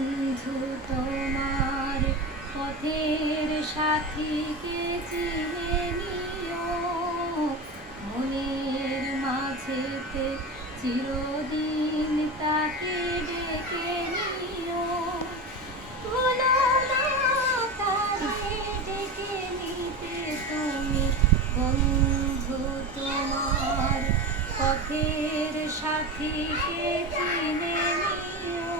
বন্ধু, তোমার পথের সাথীকে চিনে নিও? মনের মাঝেতে চিরদিন তাকে ডেকে নিও। ডেকে নিতে তুমি পথের সাথীকে চিনে নিও?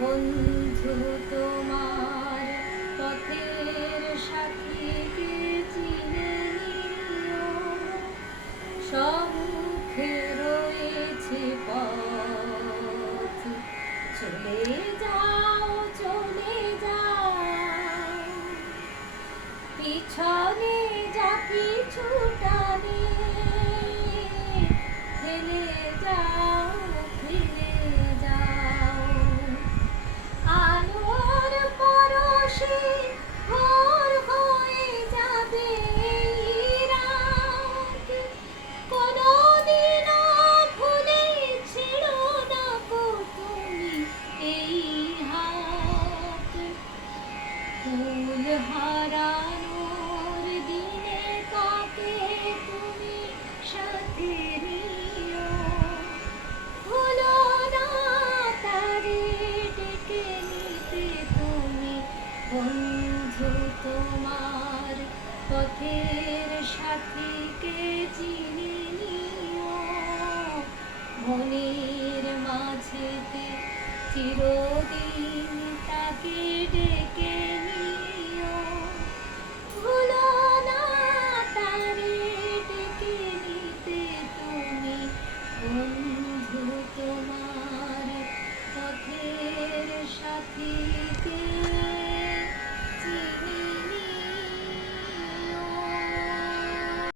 বন্ধু তোমার পথের সাথীকে চিনে সম্মুখে রয়েছে যাও চলে যাও। পিছনে যা কিছুটা বন্ধু তোমার পথের সাথীকে চিনে নিও। মনের মাঝেতে চিরদিন তাকে ডেকে